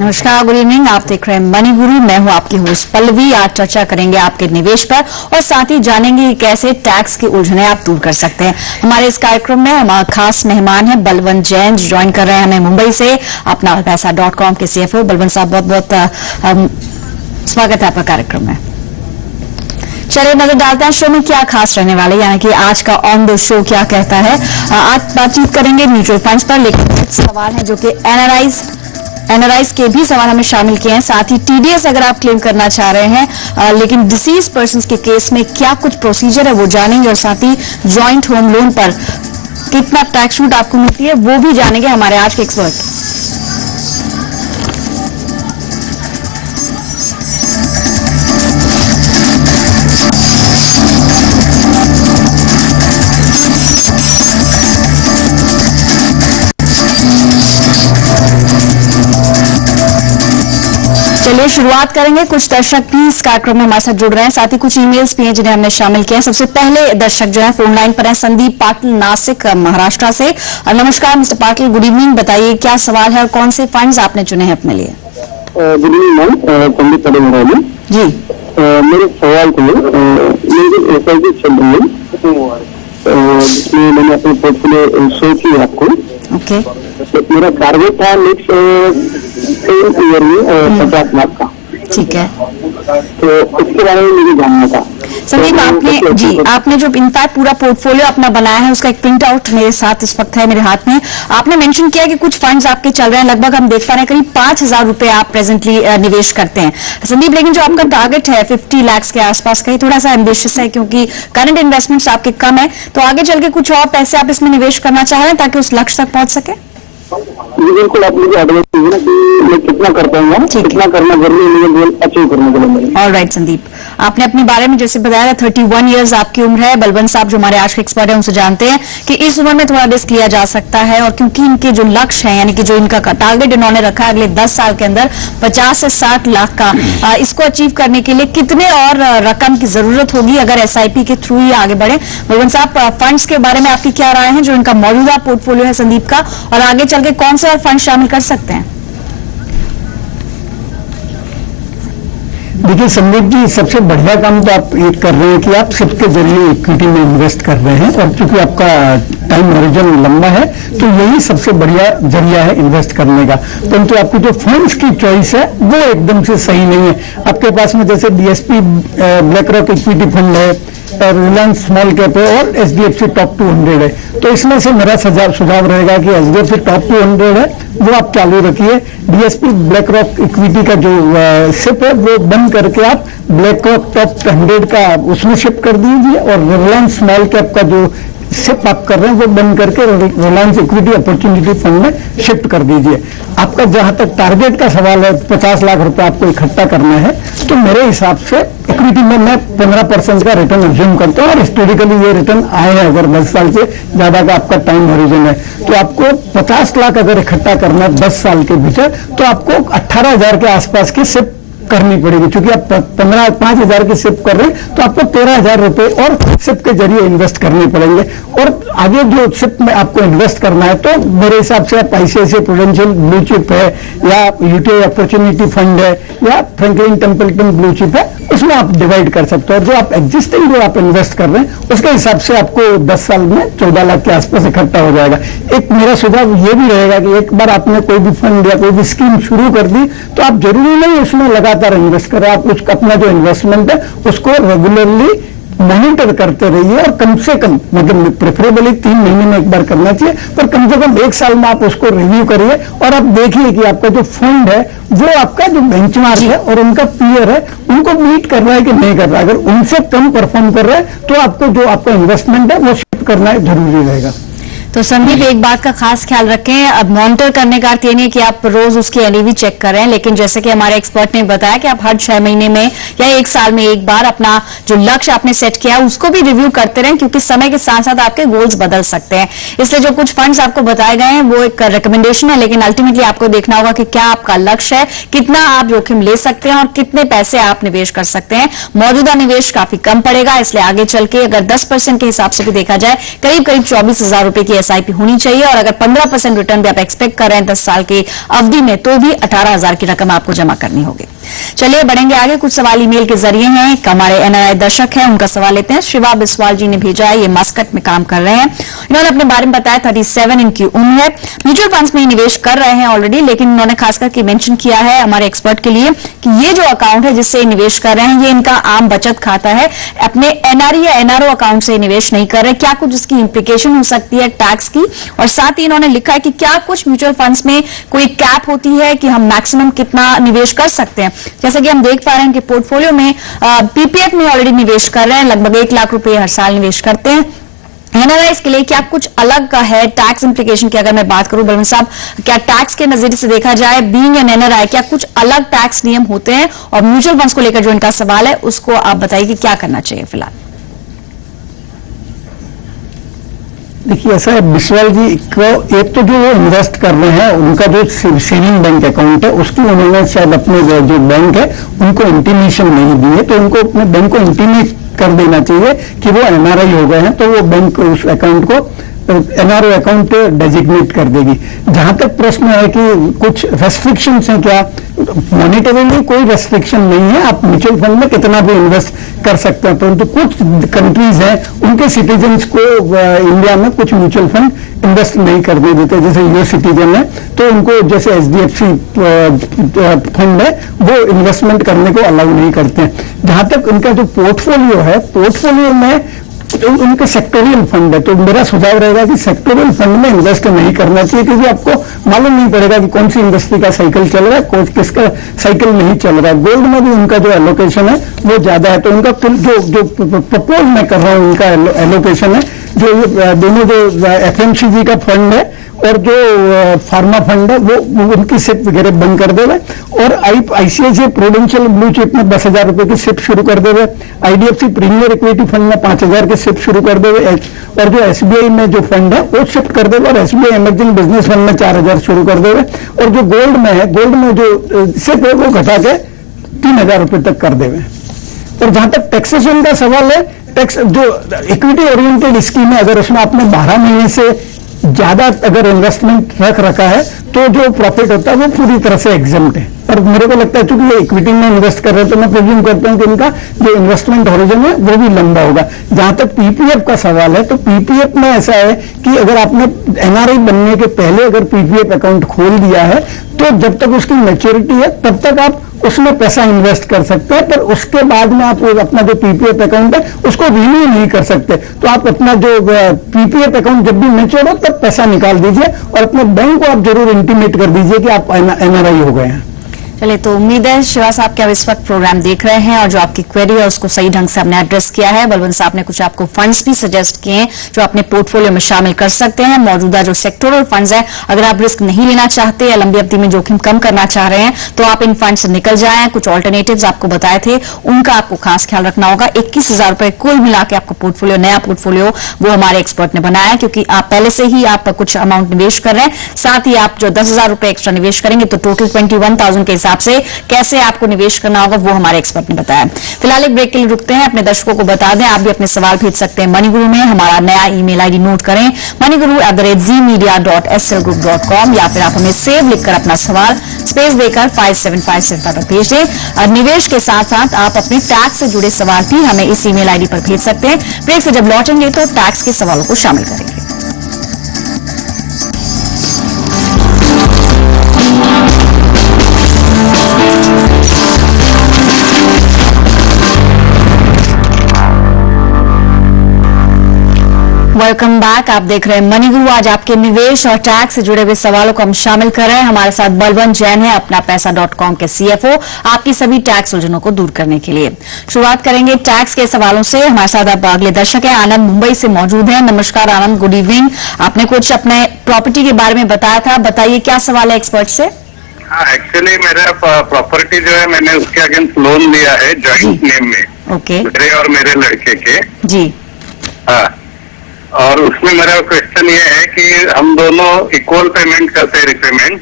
नमस्कार, good evening. आप देख रहे हैं मनी गुरु। मैं हूं आपकी होस्ट पल्लवी। आज चर्चा करेंगे आपके निवेश पर और साथ ही जानेंगे कि कैसे टैक्स की उलझनें आप दूर कर सकते हैं। हमारे इस कार्यक्रम में हमारा खास मेहमान है बलवंत जैन, ज्वाइन कर रहे हैं हमें मुंबई से, अपना पैसा.com के CFO। बलवंत साहब, बहुत बहुत स्वागत है आपका कार्यक्रम में। चलिए नजर डालते हैं शो में क्या खास रहने वाले, यानी कि आज का ऑन द शो क्या कहता है। आज बातचीत करेंगे म्यूचुअल फंड्स पर, लेकिन कुछ सवाल है जो कि एनआरआईज के भी सवाल हमें शामिल किए हैं। साथ ही TDS अगर आप क्लेम करना चाह रहे हैं, लेकिन डिसीज पर्सन के केस में क्या कुछ प्रोसीजर है वो जानेंगे, और साथ ही ज्वाइंट होम लोन पर कितना टैक्स छूट आपको मिलती है वो भी जानेंगे हमारे आज के एक्सपर्ट। चलिए शुरुआत करेंगे। कुछ दर्शक भी इस कार्यक्रम में हमारे साथ जुड़ रहे हैं, साथ ही कुछ ईमेल्स भी हैं जिन्हें हमने शामिल किया है। सबसे पहले दर्शक जो है फोन लाइन पर है संदीप पाटिल, नासिक महाराष्ट्र से। नमस्कार मिस्टर पाटिल, गुड इवनिंग। बताइए क्या सवाल है और कौन से फंड्स आपने चुने हैं अपने लिए? Good evening ma'am, Sandeep Patil ji. मेरे सवाल थे, मेरी SIP चल रही है जिसमें मैंने अपने पोर्टफोलियो शो की आपको। ओके। तो मेरा टारगेट था नेक्स्ट ईयर में 50 लाख का। ठीक है, तो इसके बारे में मुझे जानना था। संदीप, आपने जो इनफैक्ट पूरा पोर्टफोलियो अपना बनाया है उसका एक प्रिंट आउट मेरे साथ इस वक्त है, मेरे हाथ में। आपने मेंशन किया कि कुछ फंड्स आपके चल रहे हैं, लगभग हम देख पा रहे हैं करीब 5,000 रुपए आप प्रेजेंटली निवेश करते हैं संदीप। लेकिन जो आपका टारगेट है 50 लाख के आसपास का, थोड़ा सा एम्बिशियस है क्योंकि करंट इन्वेस्टमेंट्स आपके कम है। तो आगे चल के कुछ और पैसे आप इसमें निवेश करना चाह रहे हैं ताकि उस लक्ष्य तक पहुंच सके? जी बिल्कुल, आप मुझे एडवाइस कीजिए ना कि मैं कितना कर पाऊंगा, कितना करना जरूरी है मुझे गोल अचीव करने के लिए। ऑलराइट संदीप, आपने अपने बारे में जैसे बताया 31 इयर्स आपकी उम्र है। बलवंत साहब जो हमारे आज के एक्सपर्ट हैं उनसे जानते हैं कि इस उम्र में थोड़ा रिस्क लिया जा सकता है, और क्योंकि इनके जो लक्ष्य है यानी कि जो इनका टारगेट इन्होंने रखा है अगले 10 साल के अंदर 50 से 60 लाख का, इसको अचीव करने के लिए कितने और रकम की जरूरत होगी अगर SIP के थ्रू ही आगे बढ़े? बलवंत साहब, फंड्स के बारे में आपकी क्या राय है जो इनका मौजूदा पोर्टफोलियो है संदीप का, और आगे चल के कौन से और फंड शामिल कर सकते हैं? देखिए संदीप जी, सबसे बढ़िया काम तो आप ये कर रहे हैं कि आप सबके जरिए इक्विटी में इन्वेस्ट कर रहे हैं, और चूंकि आपका टाइम हॉरिजन लंबा है तो यही सबसे बढ़िया जरिया है इन्वेस्ट करने का। परंतु आपकी जो फंड्स की चॉइस है वो एकदम से सही नहीं है। आपके पास में जैसे DSP black rock equity fund है, रिलायंस स्मॉल कैप है और HDFC टॉप 200 है। तो इसमें से मेरा सुझाव रहेगा कि HDFC टॉप 200 है वो आप चालू रखिए। DSP ब्लैक रॉक इक्विटी का जो शिप है वो बंद करके आप ब्लैक रॉक टॉप 100 का उसमें शिफ्ट कर दीजिए, और रिलायंस स्मॉल कैप का जो शिप आप कर रहे हैं वो बंद करके रिलायंस इक्विटी अपॉर्चुनिटी फंड में शिफ्ट कर दीजिए। आपका जहां तक टारगेट का सवाल है 50 लाख रुपए आपको इकट्ठा करना है, तो मेरे हिसाब से इक्विटी में मैं 15% का रिटर्न अज्यूम करता हूँ, और हिस्टोरिकली ये रिटर्न आए हैं। अगर 10 साल से ज्यादा का आपका टाइम हॉरिजन है तो आपको 50 लाख अगर इकट्ठा करना है 10 साल के भीतर, तो आपको 18,000 के आसपास की शिप करनी पड़ेगी। क्योंकि आप 5,000 की सिप कर रहे हैं तो आपको 13,000 रुपए और सिप के जरिए इन्वेस्ट करने पड़ेंगे। और आगे जो सिप में आपको इन्वेस्ट करना है तो मेरे हिसाब से आप ICICI प्रूडेंशियल ब्लू चिप है, या UTI अपॉर्चुनिटी फंड है, या फ्रैंकलिन टेम्पल्टन ब्लू चिप है, उसमें आप डिवाइड कर सकते हो। जो आप एग्जिस्टिंग जो आप इन्वेस्ट कर रहे हैं उसके हिसाब से आपको 10 साल में 14 लाख के आसपास इकट्ठा हो जाएगा। एक मेरा सुझाव ये भी रहेगा कि एक बार आपने कोई भी फंड या कोई भी स्कीम शुरू कर दी तो आप जरूरी नहीं उसमें लगातार इन्वेस्ट करें। आप अपना जो इन्वेस्टमेंट है उसको रेगुलरली मॉनिटर करते रहिए, और कम से कम, मतलब प्रेफरेबली 3 महीने में एक बार करना चाहिए, पर कम से कम 1 साल में आप उसको रिव्यू करिए, और आप देखिए कि आपका जो फंड है वो आपका जो बेंचमार्क है और उनका पीयर है उनको मीट कर रहा है कि नहीं कर रहा है। अगर उनसे कम परफॉर्म कर रहा है तो आपको जो आपका इन्वेस्टमेंट है वो शिफ्ट करना जरूरी रहेगा। तो संदीप, एक बात का खास ख्याल रखें, अब मॉनिटर करने का अर्थ ये नहीं कि आप रोज उसकी NAV चेक कर रहे हैं, लेकिन जैसे कि हमारे एक्सपर्ट ने बताया कि आप हर 6 महीने में या 1 साल में एक बार अपना जो लक्ष्य आपने सेट किया उसको भी रिव्यू करते रहें, क्योंकि समय के साथ साथ आपके गोल्स बदल सकते हैं। इसलिए जो कुछ फंड्स आपको बताए गए हैं वो एक रिकमेंडेशन है, लेकिन अल्टीमेटली आपको देखना होगा कि क्या आपका लक्ष्य है, कितना आप जोखिम ले सकते हैं और कितने पैसे आप निवेश कर सकते हैं। मौजूदा निवेश काफी कम पड़ेगा, इसलिए आगे चल के अगर 10% के हिसाब से भी देखा जाए करीब 24,000 रुपए की एसआईपी होनी चाहिए और अगर 15% रिटर्न भी आप एक्सपेक्ट कर रहे हैं 10 साल की अवधि में तो भी 18,000 की रकम आपको जमा करनी होगी। चलिए बढ़ेंगे आगे, कुछ सवाल ईमेल के जरिए हैं। हमारे एनआरआई दर्शक हैं, उनका सवाल लेते हैं। शिवा बिस्वाल जी ने भेजा है, ये मस्कट में काम कर रहे हैं। इन्होंने अपने बारे में बताया 37 इनकी उम्र है, म्यूचुअल फंड्स में निवेश कर रहे हैं ऑलरेडी, लेकिन इन्होंने खास करके मेंशन किया है हमारे एक्सपर्ट के लिए कि ये जो अकाउंट है जिससे निवेश कर रहे हैं ये इनका आम बचत खाता है, अपने एनआरई या एनआरओ अकाउंट से निवेश नहीं कर रहे। क्या कुछ इसकी इंप्लीकेशन हो सकती है टैक्स की, और साथ ही इन्होंने लिखा है कि क्या कुछ म्यूचुअल फंड्स में कोई कैप होती है कि हम मैक्सिमम कितना निवेश कर सकते हैं। जैसे कि हम देख पा रहे हैं कि पोर्टफोलियो में पीपीएफ में ऑलरेडी निवेश कर रहे हैं, लगभग 1 लाख रुपए हर साल निवेश करते हैं। एनआरआई के लिए क्या कुछ अलग का है टैक्स इंप्लीकेशन की अगर मैं बात करूं बलवंत साहब, क्या टैक्स के नजरिए से देखा जाए बीइंग एन एनआरआई क्या कुछ अलग टैक्स नियम होते हैं, और म्यूचुअल फंड्स को लेकर जो इनका सवाल है उसको आप बताइए कि क्या करना चाहिए फिलहाल। देखिए ऐसा है बिस्वाल जी को, एक तो जो वो इन्वेस्ट कर रहे हैं उनका जो सेविंग बैंक अकाउंट है उसकी उन्होंने शायद अपने जो बैंक है उनको इंटीमेशन नहीं दी है, तो उनको अपने बैंक को इंटीमेट कर देना चाहिए कि वो एनआरआई हो गए हैं, तो वो बैंक उस अकाउंट को एनआरओ अकाउंट डेजिग्नेट कर देगी। जहां तक प्रश्न है कि कुछ रेस्ट्रिक्शंस हैं क्या, मॉनिटरी कोई रेस्ट्रिक्शन नहीं है, आप म्यूचुअल फंड में कितना भी इन्वेस्ट कर सकते हैं, परंतु कुछ कंट्रीज हैं उनके सिटीजन्स को इंडिया में कुछ म्यूचुअल फंड इन्वेस्ट नहीं करने देते, जैसे यूएस सिटीजन है तो उनको जैसे एचडीएफसी फंड है वो इन्वेस्टमेंट करने को अलाउ नहीं करते हैं। जहां तक उनका जो पोर्टफोलियो है, पोर्टफोलियो में उनके सेक्टोरियल फंड है, तो मेरा सुझाव रहेगा कि सेक्टोरियल फंड में इन्वेस्ट नहीं करना चाहिए, क्योंकि आपको मालूम नहीं पड़ेगा कि कौन सी इंडस्ट्री का साइकिल चल रहा है, किसका साइकिल नहीं चल रहा है। गोल्ड में भी उनका जो एलोकेशन है वो ज्यादा है, तो उनका जो प्रपोज मैं कर रहा हूं उनका एलोकेशन है, जो दोनों जो एफएमसीजी का फंड है और जो फार्मा फंड है वो उनकी सिप वगैरह बंद कर देवे, और आईसीआईसीआई प्रूडेंशियल ब्लू चिप में 10,000 रुपए की सिप शुरू कर देवे, आईडीएफसी प्रीमियर इक्विटी फंड में 5,000 की सिप शुरू कर देवे, और जो एसबीआई में जो फंड है वो शिफ्ट कर देवे, और एसबीआई इमर्जिंग बिजनेस फंड में 4,000 शुरू कर देवे, और जो गोल्ड में है, गोल्ड में जो सिप है वो घटा के 3,000 रुपए तक कर देवे। और जहां तक टैक्सेशन का सवाल है, टैक्स जो इक्विटी ओरिएंटेड स्कीम है, अगर उसमें आपने 12 महीने से ज्यादा अगर इन्वेस्टमेंट रख रखा है तो जो प्रॉफिट होता है वो पूरी तरह से एग्जम्प्ट है। और मेरे को लगता है चूंकि ये इक्विटी में इन्वेस्ट कर रहे हैं तो मैं प्रिज्यूम करता हूं कि इनका जो इन्वेस्टमेंट होरिजन है वो भी लंबा होगा। जहां तक पीपीएफ का सवाल है, तो पीपीएफ में ऐसा है कि अगर आपने एनआरआई बनने के पहले अगर पीपीएफ अकाउंट खोल दिया है तो जब तक उसकी मैच्योरिटी है तब तक आप उसमें पैसा इन्वेस्ट कर सकते हैं, पर उसके बाद में आप अपना जो पीपीएफ अकाउंट है उसको रिन्यू नहीं कर सकते। तो आप अपना जो पीपीएफ अकाउंट जब भी मैच्योर हो तब पैसा निकाल दीजिए, और अपने बैंक को आप जरूर इंटीमेट कर दीजिए कि आप एनआरआई हो गए हैं। चलिए, तो उम्मीद है शिवा साहब के आप इस वक्त प्रोग्राम देख रहे हैं और जो आपकी क्वेरी है उसको सही ढंग से हमने एड्रेस किया है। बलवंत साहब ने कुछ आपको फंड्स भी सजेस्ट किए हैं जो अपने पोर्टफोलियो में शामिल कर सकते हैं। मौजूदा जो सेक्टोरल फंड्स है, अगर आप रिस्क नहीं लेना चाहते या लंबी अवधि में जोखिम कम करना चाह रहे हैं तो आप इन फंड से निकल जाएं। कुछ ऑल्टरनेटिव्स आपको बताए थे, उनका आपको खास ख्याल रखना होगा। 21,000 रुपए कुल मिला के आपका पोर्टफोलियो, नया पोर्टफोलियो वो हमारे एक्सपर्ट ने बनाया, क्योंकि आप पहले से ही आप कुछ अमाउंट निवेश कर रहे हैं, साथ ही आप जो 10,000 रुपए एक्स्ट्रा निवेश करेंगे तो टोटल 21,000 के हिसाब से कैसे आपको निवेश करना होगा वो हमारे एक्सपर्ट ने बताया। फिलहाल एक ब्रेक के लिए रुकते हैं। अपने दर्शकों को बता दें आप भी अपने सवाल भेज सकते हैं मनीगुरु में। हमारा नया ईमेल आईडी नोट करें, moniguru@zmedia.slgroup.com, या फिर आप हमें सेव लिखकर अपना सवाल स्पेस देकर 5757 पर भेज दें। और निवेश के साथ साथ आप अपने टैक्स से जुड़े सवाल भी हमें इस ईमेल आईडी पर भेज सकते हैं। ब्रेक से जब लौटेंगे तो टैक्स के सवालों को शामिल करेंगे। Welcome back. आप देख रहे हैं मनीगुरु। आज आपके निवेश और टैक्स से जुड़े हुए सवालों को हम शामिल कर रहे हैं। हमारे साथ बलवंत जैन है, अपना पैसा.com के सीएफओ, आपकी सभी टैक्स उलझनों को दूर करने के लिए। शुरुआत करेंगे टैक्स के सवालों से। हमारे साथ अब अगले दर्शक है आनंद, मुंबई से मौजूद है। नमस्कार आनंद, गुड इवनिंग। आपने कुछ अपने प्रॉपर्टी के बारे में बताया था, बताइए क्या सवाल है एक्सपर्ट से। हाँ, एक्चुअली मेरा प्रॉपर्टी जो है मैंने उसके अगेंस्ट लोन लिया है जॉइंट नेम में, ओके, मेरे और मेरे लड़के के। जी हाँ, और उसमें मेरा क्वेश्चन ये है कि हम दोनों इक्वल पेमेंट करते हैं, रिपेमेंट,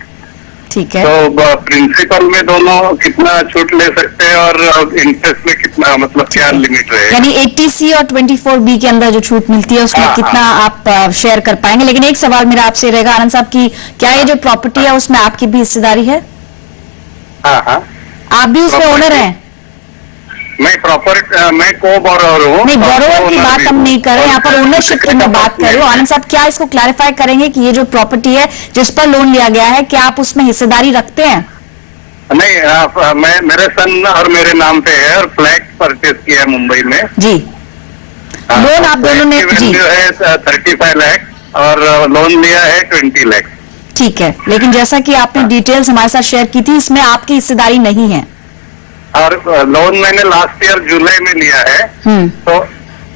ठीक है। तो प्रिंसिपल में दोनों कितना छूट ले सकते हैं और इंटरेस्ट में कितना, मतलब क्या लिमिट रहेगा? यानी 80C और 24B के अंदर जो छूट मिलती है उसमें हाँ, कितना आप शेयर कर पाएंगे। लेकिन एक सवाल मेरा आपसे रहेगा आनंद साहब की, क्या ये जो प्रॉपर्टी है उसमें आपकी भी हिस्सेदारी है? हाँ हाँ, आप भी उसमें ओनर हैं? मैं को बोरोवर हूँ। नहीं, बोरोवर की owner बात भी हम हूँ। नहीं कर रहे हैं, यहाँ पर और ओनरशिप की मैं बात कर रही हूँ। आनंद साहब, क्या इसको क्लैरिफाई करेंगे कि ये जो प्रॉपर्टी है जिस पर लोन लिया गया है, क्या आप उसमें हिस्सेदारी रखते हैं? नहीं, मैं मेरे सन और मेरे नाम पे है और फ्लैट परचेज किया है मुंबई में। जी, लोन आप दोनों ने, जी, जो है 35 लाख और लोन लिया है 20 लाख। ठीक है। लेकिन जैसा कि आपने डिटेल्स हमारे साथ शेयर की थी, इसमें आपकी हिस्सेदारी नहीं है। और लोन मैंने लास्ट ईयर जुलाई में लिया है। तो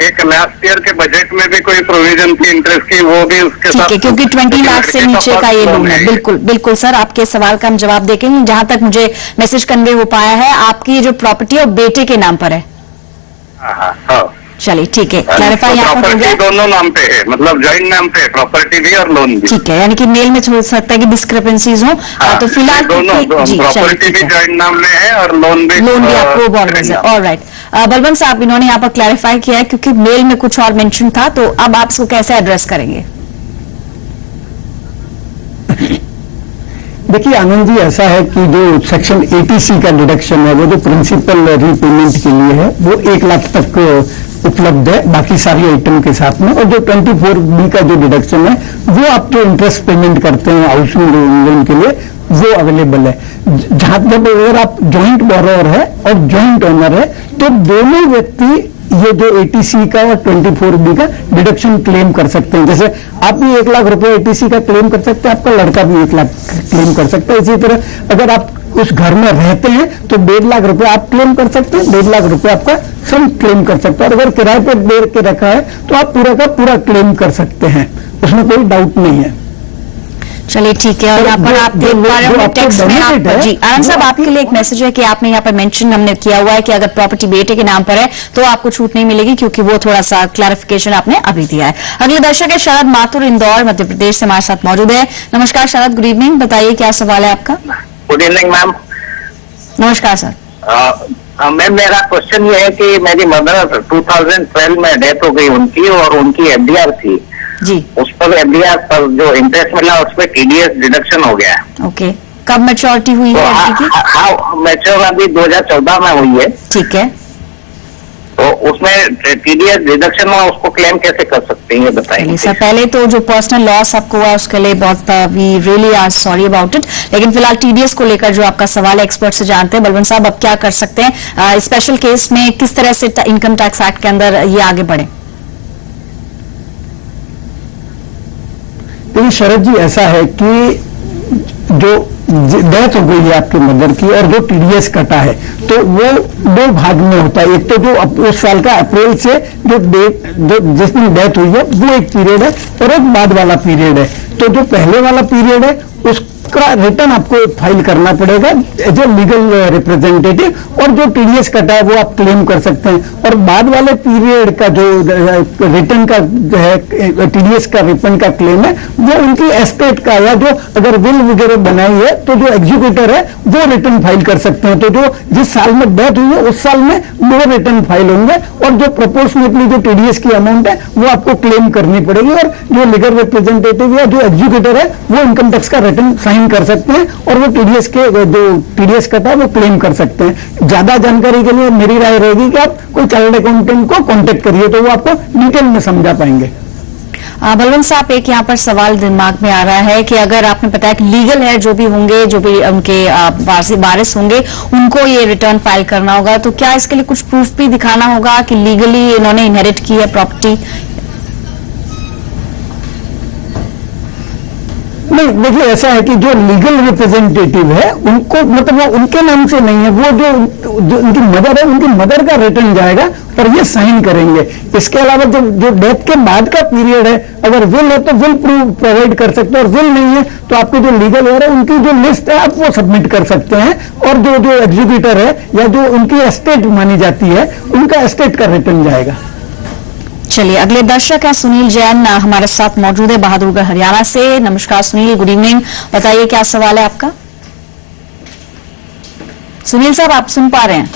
एक लास्ट ईयर के बजट में भी कोई प्रोविजन थी इंटरेस्ट की, वो भी उसके ठीक साथ, है, क्योंकि 20 लाख से नीचे का ये लोन है। बिल्कुल बिल्कुल सर, आपके सवाल का हम जवाब देंगे। जहां तक मुझे मैसेज कन्वे हो पाया है, आपकी ये जो प्रॉपर्टी है वो बेटे के नाम पर है। हाँ। चलिए ठीक है, क्लैरिफाई यहाँ पर हो प्रॉपर्टी गया। दोनों नाम पे है, मतलब जॉइंट नाम पे है, प्रॉपर्टी भी और लोन भी। ठीक है, यानी कि मेल में हो सकता है कि डिस्क्रिपेंसीज हो। तो फिलहाल दोनों जी, चलिए प्रॉपर्टी ठीक भी है। जॉइंट नाम में है और लोन भी आपको बॉर्डर्स है। ऑलराइट, बलवंत साहब, इन्होंने यहाँ पर क्लैरिफाई किया है क्योंकि मेल में कुछ और मेंशन था, तो अब आप इसको कैसे एड्रेस करेंगे? देखिए आनंद जी, ऐसा है कि जो सेक्शन 80C का डिडक्शन है, वो जो प्रिंसिपल रीपेमेंट के लिए है, वो 1 लाख तक उपलब्ध है बाकी सारी आइटम के साथ में। और जो 24B का जो डिडक्शन है, वो आप जो इंटरेस्ट पेमेंट करते हैं हाउसिंग लोन के लिए, वो अवेलेबल है। जहां जब अगर आप जॉइंट बोरोवर है और जॉइंट ओनर है, तो दोनों व्यक्ति ये जो 80C का और 24B का डिडक्शन क्लेम कर सकते हैं। जैसे आप भी 1 लाख रुपए 80C का क्लेम कर सकते हैं, आपका लड़का भी 1 लाख क्लेम कर सकता है। इसी तरह अगर आप उस घर में रहते हैं तो 1.5 लाख रुपए आप क्लेम कर सकते हैं, 1.5 लाख रुपए आपका सन क्लेम कर सकता है। और अगर किराए पर दे के रखा है तो आप पूरा का पूरा क्लेम कर सकते हैं, उसमें कोई डाउट नहीं है। चलिए ठीक है। और यहाँ पर आप देख पा रहे हो टेक्स्ट में आप, जी आनंद साहब, आपके लिए एक मैसेज है कि आपने यहाँ पर मेंशन हमने किया हुआ है कि अगर प्रॉपर्टी बेटे के नाम पर है तो आपको छूट नहीं मिलेगी, क्योंकि वो थोड़ा सा क्लैरिफिकेशन आपने अभी दिया है। अगले दर्शक है शरद माथुर, इंदौर मध्य प्रदेश से हमारे साथ मौजूद है। नमस्कार शरद, गुड इवनिंग, बताइए क्या सवाल है आपका? Good evening ma'am. नमस्कार सर। मैम, मेरा क्वेश्चन ये है कि मेरी मदर 2012 में डेथ हो गई उनकी, और उनकी एफडीआर थी जी, उस पर एफडीआर पर जो इंटरेस्ट मिला उस पर टीडीएस डिडक्शन हो गया। ओके, कब मैच्योरिटी हुई है आपकी? हाँ, मैच्योर अभी 2014 में हुई है। ठीक है, तो उसमें टीडीएस डिडक्शन में उसको क्लेम कैसे कर सकते हैं, ये बताइए सर। पहले तो जो पर्सनल लॉस आपको हुआ उसके लिए बहुत we really are sorry about it. लेकिन फिलहाल टीडीएस को लेकर जो आपका सवाल है एक्सपर्ट से जानते हैं। बलवंत साहब, अब क्या कर सकते हैं स्पेशल केस में, किस तरह से इनकम टैक्स एक्ट के अंदर ये आगे बढ़े? देखिए शरद जी, ऐसा है कि जो डेथ हो गई है आपकी मदर की और जो टीडीएस कटा है, तो वो 2 भाग में होता है। एक तो जो उस साल का अप्रैल से जो जिस दिन डेथ हुई है वो एक पीरियड है, और एक बाद वाला पीरियड है। तो जो पहले वाला पीरियड है उसका रिटर्न आपको फाइल करना पड़ेगा एज ए लीगल रिप्रेजेंटेटिव, और जो टीडीएस कटा है वो आप क्लेम कर सकते हैं। और बाद वाले पीरियड का जो रिटर्न का है, टीडीएस का रिफंड का क्लेम है, वो उनकी एस्टेट का, या जो अगर विल वगैरह बनाई है तो जो एग्जीक्यूटर है वो रिटर्न फाइल कर सकते हैं। तो जो जिस साल में डेथ हुई है उस साल में वो रिटर्न फाइल होंगे, और जो प्रोपोर्शनेटली जो टीडीएस की अमाउंट है वो आपको क्लेम करनी पड़ेगी। और जो लीगल रिप्रेजेंटेटिव या जो एग्जीक्यूटर है वो इनकम टैक्स का रिटर्न साइन कर सकते हैं, और वो टीडीएस के जो टीडीएस कटा है वो क्लेम कर सकते हैं। ज्यादा जानकारी के लिए मेरी राय रहेगी कि आप कोई चार्टर्ड अकाउंटेंट को कांटेक्ट करिए, तो वो आपको डिटेल में समझा पाएंगे। बलवंत साहब, एक यहाँ पर सवाल दिमाग में आ रहा है कि अगर आपने बताया कि लीगल है, जो भी होंगे, जो भी उनके वारिस होंगे, उनको ये रिटर्न फाइल करना होगा, तो क्या इसके लिए कुछ प्रूफ भी दिखाना होगा कि लीगली इन्होंने इनहेरिट की है प्रॉपर्टी? नहीं, देखिए ऐसा है कि जो लीगल रिप्रेजेंटेटिव है उनको, मतलब वो उनके नाम से नहीं है, वो जो उनकी मदर है, उनकी मदर का रिटर्न जाएगा और ये साइन करेंगे। इसके अलावा जो डेथ के बाद का पीरियड है, अगर विल है तो विल प्रूफ प्रोवाइड कर सकते हैं, और विल नहीं है तो आपके जो लीगल है उनकी जो लिस्ट है आप वो सबमिट कर सकते हैं, और जो एग्जीक्यूटर है या जो उनकी एस्टेट मानी जाती है उनका एस्टेट का रिटर्न जाएगा। चलिए, अगले दर्शक है सुनील जैन, हमारे साथ मौजूद है बहादुरगढ़ हरियाणा से। नमस्कार सुनील, गुड इवनिंग, बताइए क्या सवाल है आपका? सुनील साहब, आप सुन पा रहे हैं?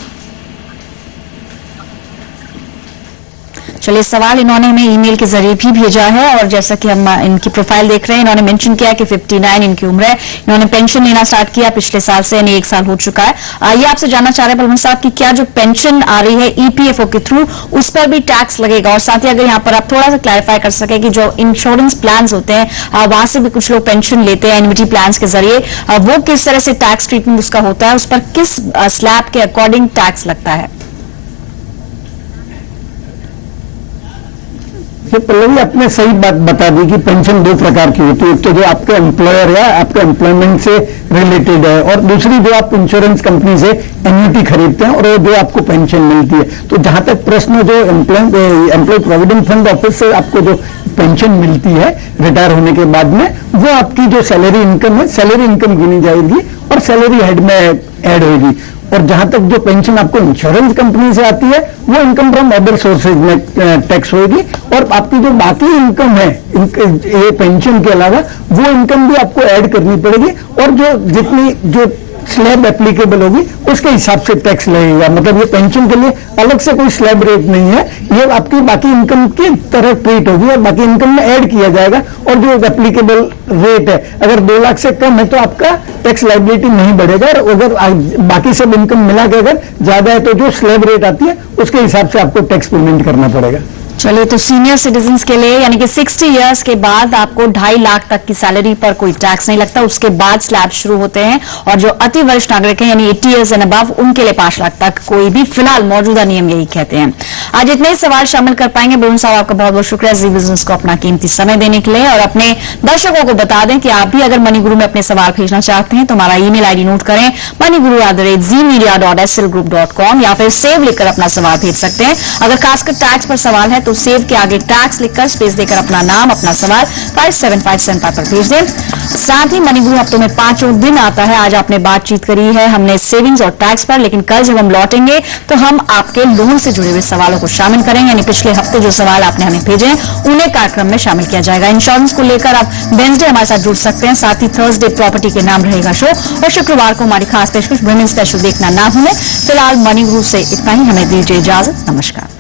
चलिए, सवाल इन्होंने हमें ईमेल के जरिए भी भेजा है और जैसा कि हम इनकी प्रोफाइल देख रहे हैं, इन्होंने मेंशन किया कि 59 इनकी उम्र है, इन्होंने पेंशन लेना स्टार्ट किया पिछले साल से, यानी 1 साल हो चुका है। आइए आपसे जानना चाह रहे हैं बलवंत साहब कि क्या जो पेंशन आ रही है ईपीएफओ के थ्रू, उस पर भी टैक्स लगेगा? और साथ ही अगर यहाँ पर आप थोड़ा सा क्लैरिफाई कर सके कि जो इंश्योरेंस प्लान होते हैं वहां से भी कुछ लोग पेंशन लेते हैं एन्युटी प्लान के जरिए, वो किस तरह से टैक्स ट्रीटमेंट उसका होता है, उस पर किस स्लैब के अकॉर्डिंग टैक्स लगता है? ये पल्लवी आपने सही बात बता दी कि पेंशन 2 प्रकार की होती है, एक तो जो आपके एम्प्लॉयर या आपके एम्प्लॉयमेंट से रिलेटेड है, और दूसरी जो आप इंश्योरेंस कंपनी से एन्युटी खरीदते हैं और जो आपको पेंशन मिलती है। तो जहां तक प्रश्न जो एम्प्लॉय प्रोविडेंट फंड ऑफिस से आपको जो पेंशन मिलती है रिटायर होने के बाद में, वो आपकी जो सैलरी इनकम है, सैलरी इनकम गिनी जाएगी और सैलरी हेड में ऐड होगी। और जहां तक जो पेंशन आपको इंश्योरेंस कंपनी से आती है, वो इनकम फ्रॉम अदर सोर्सेज में टैक्स होगी, और आपकी जो बाकी इनकम है ये पेंशन के अलावा, वो इनकम भी आपको ऐड करनी पड़ेगी, और जो जितनी जो स्लैब एप्लीकेबल होगी उसके हिसाब से टैक्स लगेगा। मतलब ये पेंशन के लिए अलग से कोई स्लैब रेट नहीं है, ये आपकी बाकी इनकम की तरह ट्रीट होगी और बाकी इनकम में ऐड किया जाएगा। और जो एप्लीकेबल रेट है, अगर 2 लाख से कम है तो आपका टैक्स लायबिलिटी नहीं बढ़ेगा, और अगर बाकी सब इनकम मिला के अगर ज्यादा है तो जो स्लैब रेट आती है उसके हिसाब से आपको टैक्स पेमेंट करना पड़ेगा। चलिए, तो सीनियर सिटीजन्स के लिए यानी कि 60 इयर्स के बाद आपको 2.5 लाख तक की सैलरी पर कोई टैक्स नहीं लगता, उसके बाद स्लैब शुरू होते हैं, और जो अति वरिष्ठ नागरिक हैं यानी 80 इयर्स एंड अबव, उनके लिए 5 लाख तक कोई भी फिलहाल मौजूदा नियम यही कहते हैं। आज इतने ही सवाल शामिल कर पाएंगे। बलवंत साहब, आपका बहुत बहुत शुक्रिया जी बिजनेस को अपना कीमती समय देने के लिए, और अपने दर्शकों को बता दें कि आप भी अगर मनी गुरु में अपने सवाल भेजना चाहते हैं तो हमारा ईमेल आईडी नोट करें, moneyguru@zmedia.slgroup.com, या फिर सेव लिखकर अपना सवाल भेज सकते हैं। अगर खासकर टैक्स पर सवाल है तो सेव के आगे टैक्स लिखकर स्पेस देकर अपना नाम, अपना सवाल 57575 पर भेज दें। साथ ही मनी गुरु हफ्तों में 5 दिन आता है। आज आपने बातचीत करी है हमने सेविंग्स और टैक्स पर, लेकिन कल जब हम लौटेंगे तो हम आपके लोन से जुड़े हुए सवालों को शामिल करेंगे, यानी पिछले हफ्ते जो सवाल आपने हमें भेजे हैं उन्हें कार्यक्रम में शामिल किया जाएगा। इंश्योरेंस को लेकर आप वेडनेसडे हमारे साथ जुड़ सकते हैं, साथ ही थर्सडे प्रॉपर्टी के नाम रहेगा शो, और शुक्रवार को हमारी खास पेशकश वुमेन स्पेशल देखना ना भूलें। फिलहाल मनी गुरु से इतना ही, हमें दीजिए इजाजत, नमस्कार।